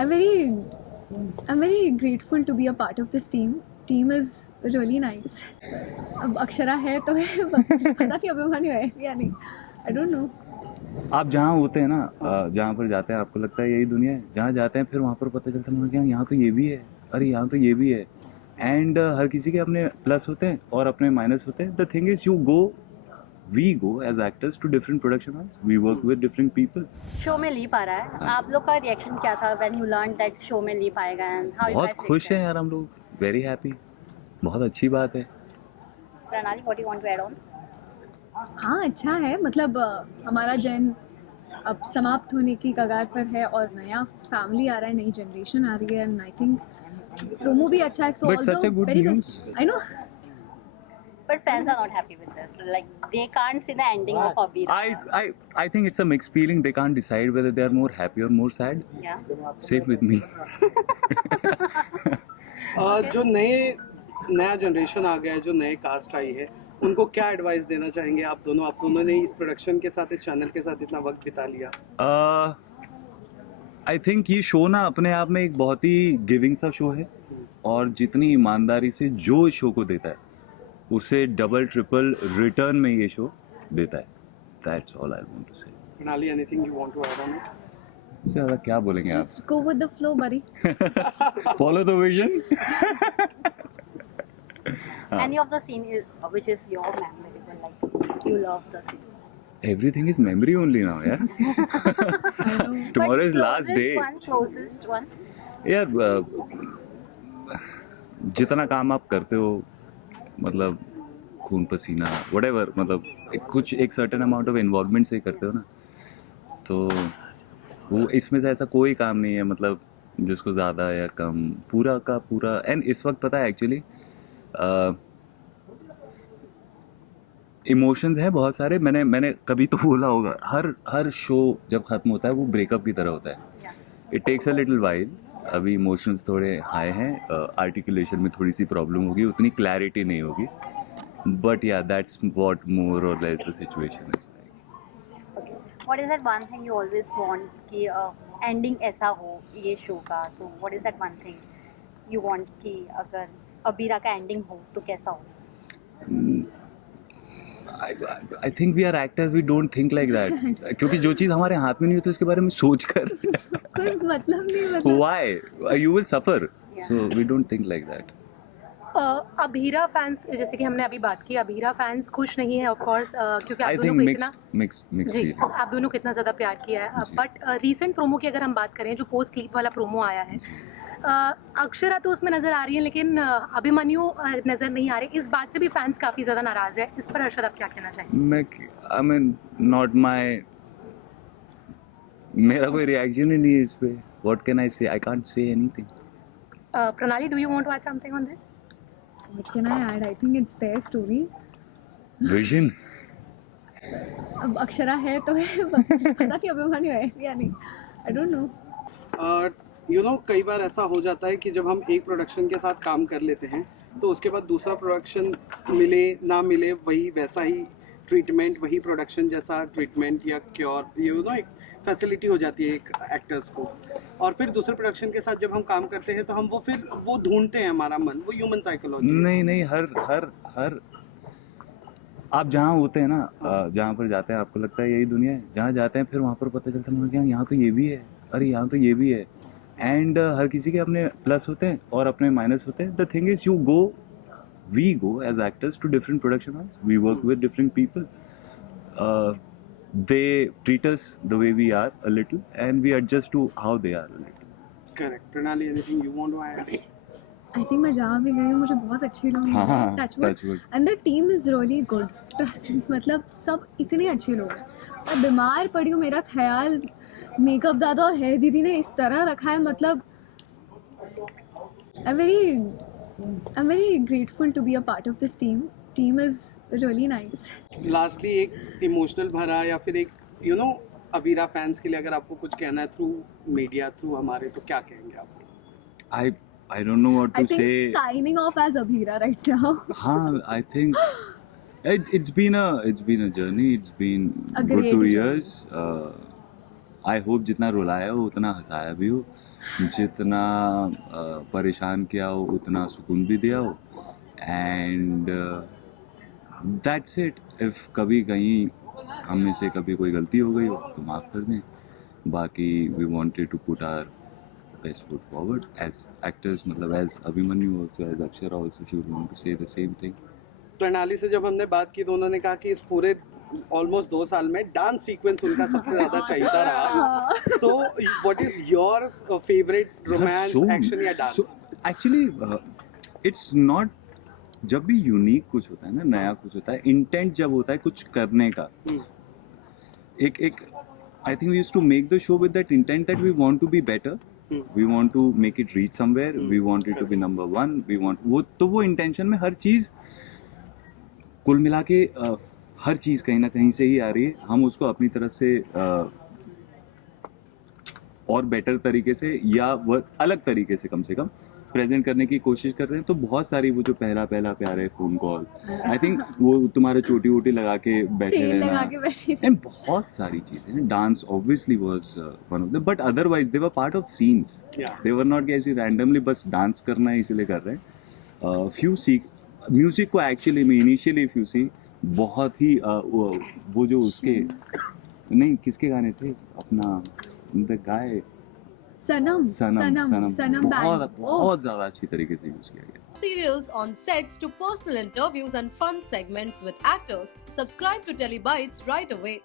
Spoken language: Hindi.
I'm very, I'm very grateful to be a part of this team. Team is really nice. अब अक्षरा है तो है, पता नहीं अभिमन्यु है या नहीं. I don't know. आप जहाँ होते हैं ना, जहाँ पर जाते हैं आपको लगता है यही दुनिया है, जहाँ जाते हैं फिर वहाँ पर पता चलता है कि यहाँ तो ये भी है, अरे यहाँ तो ये भी है. एंड हर किसी के अपने प्लस होते हैं और अपने माइनस होते हैं. The thing is we go as actors to different production house, we work with different people. Show में लीप आ रहा है, आप लोग का रिएक्शन क्या था when you learn that show में लीप आएगा एंड हाउ यू बहुत खुश हैं यार हम लोग, वेरी हैप्पी, बहुत अच्छी बात है. Pranali, what you want to add on? हाँ अच्छा है, मतलब हमारा जैन अब समाप्त होने की कगार पर है और नया फैमिली आ रहा है, नई जनरेशन आ रही है. एंड आई थिंक प्रोमो भी अच्छा है. सो But such a good news. I know. But fans are not happy with this. Like they can't see the ending of Abira. I think it's a mixed feeling. They can't decide whether they are more happy or more sad. Yeah. Same with me. जो नया जनरेशन आ गया है, जो नए कास्ट आई है, उनको क्या एडवाइस देना चाहेंगे आप दोनों ने इस प्रोडक्शन के साथ, इस चैनल के साथ इतना वक्त बिता लिया? आई थिंक ये शो ना अपने आप में एक बहुत ही गिविंग सा शो है, और जितनी ईमानदारी से जो इस शो को देता है उसे डबल ट्रिपल रिटर्न में ये शो देता है. That's all I want to say. Pranali, anything you want to add on it? इससे ज़्यादा क्या बोलेंगे आप? Just go with the flow, buddy. Follow the vision. Any of the scene which is your memorable, like you love the scene? Everything is memory only now, yeah. Tomorrow is last day. Closest one. यार जितना काम आप करते हो, मतलब खून पसीना whatever, मतलब कुछ एक सर्टेन अमाउंट ऑफ इन्वॉल्वमेंट से ही करते हो ना, तो वो इसमें से ऐसा कोई काम नहीं है मतलब जिसको ज़्यादा या कम, पूरा का पूरा. एंड इस वक्त पता है एक्चुअली इमोशंस हैं बहुत सारे. मैंने कभी तो बोला होगा, हर शो जब ख़त्म होता है वो ब्रेकअप की तरह होता है. It takes a little while. अभी इमोशंस थोड़े हाई हैं, आर्टिकुलेशन में थोड़ी सी प्रॉब्लम होगी, उतनी क्लैरिटी नहीं होगी, बट या दैट्स व्हाट मोर और लेस द सिचुएशन है. What is that one thing you always want कि ending ऐसा हो ये शो का? तो what is that one thing you want कि अगर अबीरा का ending हो तो कैसा हो? I think we are actors, we don't think like that. क्योंकि जो चीज़ हमारे हाथ में नहीं होती उसके बारे में सोच कर कोई मतलब नहीं. मतलब why you will suffer, so we don't think like that. Abira fans, जैसे कि हमने अभी बात की, अबीरा फैंस खुश नहीं है ऑफ कोर्स, क्योंकि I आप think दोनों को इतना mixed जी feeling. आप दोनों को इतना ज़्यादा प्यार किया है. जी. बट रीसेंट प्रोमो की अगर हम बात करें, जो पोस्ट क्लिप वाला प्रोमो आया है, अक्षरा तो उसमें नज़र आ रही है लेकिन अभिमन्यु नज़र नहीं आ रहे. इस बात से भी फैंस काफ़ी ज़्यादा नाराज़ है. इस पर हर्षद आप क्या कहना चाहेंगे? I mean not my, मेरा कोई रिएक्शन ही नहीं है इस पे. What can I say? I can't say anything. Pranali, do you want to add something on this? what can I add? I think it's their story. Vision. अब अक्षरा है तो है, पता नहीं अभिमन्यु है या नहीं. I don't know. कई बार ऐसा हो जाता है कि जब हम एक प्रोडक्शन के साथ काम कर लेते हैं तो उसके बाद दूसरा प्रोडक्शन मिले ना मिले, वही वैसा ही ट्रीटमेंट, वही प्रोडक्शन जैसा ट्रीटमेंट या क्योर, एक फैसिलिटी हो जाती है एक एक्टर्स को. और फिर दूसरे प्रोडक्शन के साथ जब हम काम करते हैं तो हम वो ढूंढते हैं, हमारा मन, वो ह्यूमन साइकोलॉजी. नहीं, हर आप जहाँ होते हैं ना, जहाँ पर जाते हैं आपको लगता है यही दुनिया है, जहाँ जाते हैं फिर वहाँ पर पता चलता है कि यहाँ तो ये भी है, अरे यहाँ तो ये भी है. एंड हर किसी के अपने प्लस होते हैं और अपने माइनस होते हैं. The thing is we go as actors to different production house, we work with different people. They treat us the way we are a little, and we adjust to how they are a little. Correct. Pranali, anything you want to add? I think मैं जहाँ भी गई हूँ मुझे बहुत अच्छे लोग हाँ, मिले. Touch touch wood. wood. And the team is really good. Trust me. मतलब सब इतने अच्छे लोग हैं. मैं बीमार पड़ी हूँ, मेरा ख्याल मेकअप दादा और हेयर दीदी ने इस तरह रखा है. मतलब I'm very grateful to be a part of this team. Team is really nice. Lastly एक इमोशनल भरा या फिर एक अबीरा फैंस के लिए अगर आपको कुछ कहना है थ्रू मीडिया, थ्रू हमारे, तो क्या कहेंगे आप? I don't know what I to think say. signing off as Abhira right now. हाँ, I think it's been a journey. It's been A good great 2 journey. years. I hope जितना रुलाया हो उतना हंसाया भी हो. जितना परेशान किया हो उतना सुकून भी दिया हो, एंड दैट्स इट. इफ कभी कहीं हम में से कभी कोई गलती हो गई हो तो माफ़ कर दें. बाकी we wanted to put our best foot forward as actors, मतलब as Abhimanyu also, as Akshara also, she would want to say the same thing. Pranali से जब हमने बात की तो उन्होंने कहा कि इस पूरे ऑलमोस्ट 2 साल में डांस सीक्वेंस उनका सबसे ज्यादा चाहिए रहा. So what is your favourite romance, action या डांस? एक्चुअली इट्स नॉट, जब भी यूनिक कुछ होता है ना, नया कुछ होता है, इंटेंट जब होता है कुछ करने का, एक I think we used to make the show with that intent that we want to be better, we want to make it reach somewhere, we want it to be number 1, we want वो इंटेंशन में हर चीज कुल मिला के हर चीज कहीं ना कहीं से ही आ रही है. हम उसको अपनी तरफ से और बेटर तरीके से या अलग तरीके से कम प्रेजेंट करने की कोशिश कर रहे हैं. तो बहुत सारी वो जो पहला प्यार है, फोन कॉल, आई थिंक वो तुम्हारे चोटी वोटी लगा के बैठे तेल लगा के रहना, बैठी थी। एंड बहुत सारी चीजें हैं. Dance obviously was one of the, but otherwise they were part of scenes, they were not ऐसे रैंडमली बस डांस करना है इसलिए कर रहे हैं. फ्यू सी म्यूजिक को एक्चुअली में इनिशियली फ्यू सी बहुत ही वो जो उसके नहीं किसके गाने थे, अपना द गाय सनम बहुत ज्यादा अच्छी तरीके से यूज किया गया. Serials on sets to personal interviews and fun segments with actors. Subscribe to Telebytes right away.